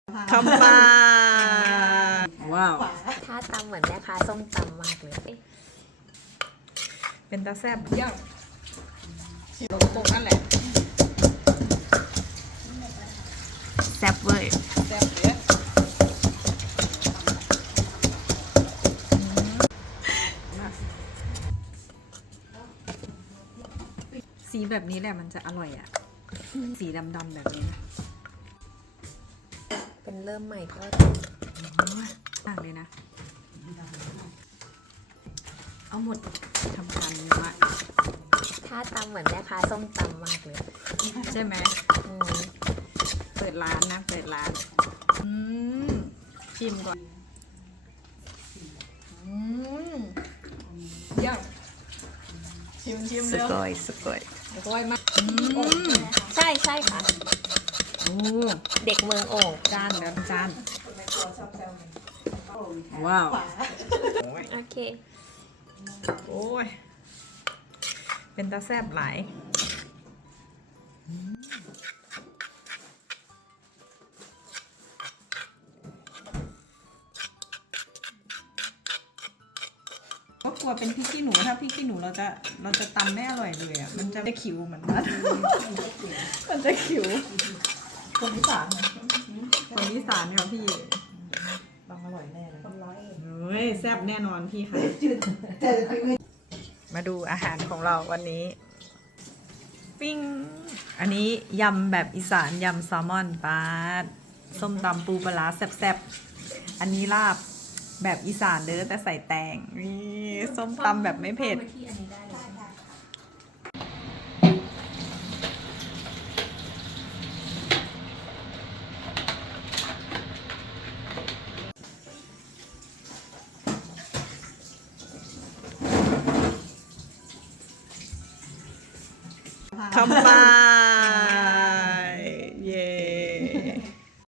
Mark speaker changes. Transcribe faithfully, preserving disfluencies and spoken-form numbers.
Speaker 1: คำปาว้าว
Speaker 2: ถ้าตำเหมือนแม่ค้าส้มตำมากเลย
Speaker 1: เป็นตาแซ่บเยี่ยมลงตรงนั่นแหละ
Speaker 2: แซ่บเว้ย
Speaker 1: แซ่บเยอะสีแบบนี้แหละมันจะอร่อยอ่ะ สีดำๆแบบนี้นะ
Speaker 2: เป็นเริ่มใหม่ก็
Speaker 1: มากเลยนะ เอาหมดทำการนี้ว่า
Speaker 2: ถ้าตำเหมือนแม่ค้าส้มตำมากเลย
Speaker 1: ใช่ไหม
Speaker 2: อืม
Speaker 1: เปิดร้านนะ เปิดร้าน อืมชิมก่อนอืมเยี่ยมชิมชิม
Speaker 2: ส
Speaker 1: เร็ว
Speaker 2: กอยสกอย
Speaker 1: อร่อยมากอืม
Speaker 2: ใช่ใช่ค่ะ
Speaker 1: โอ้
Speaker 2: เด็กเมืองโอ่ง
Speaker 1: จานแล้วจาน ว้าว
Speaker 2: โอเค
Speaker 1: โอ้ย เป็นตาแซ่บหลาย ก็กลัวเป็นพริกขี้หนูถ้าพริกขี้หนูเราจะเราจะตำไม่อร่อยเลยอ่ะ มันจะไม่ขิวเหมือนมัน มันจะขิว คนอีสานคนอีสานค่ะพี่ต้องอร่อยแน่เลยเฮ้ยแซ่บแน่นอนพี่ค่ะ มาดูอาหารของเราวันนี้ ปิ้ง อันนี้ยำแบบอีสานยำแซลมอนปลาส้มตำปูปลาร้าแซ่บๆ อันนี้ลาบแบบอีสานเด้อแต่ใส่แตงนี่ส้มตำแบบไม่เผ็ด คำปา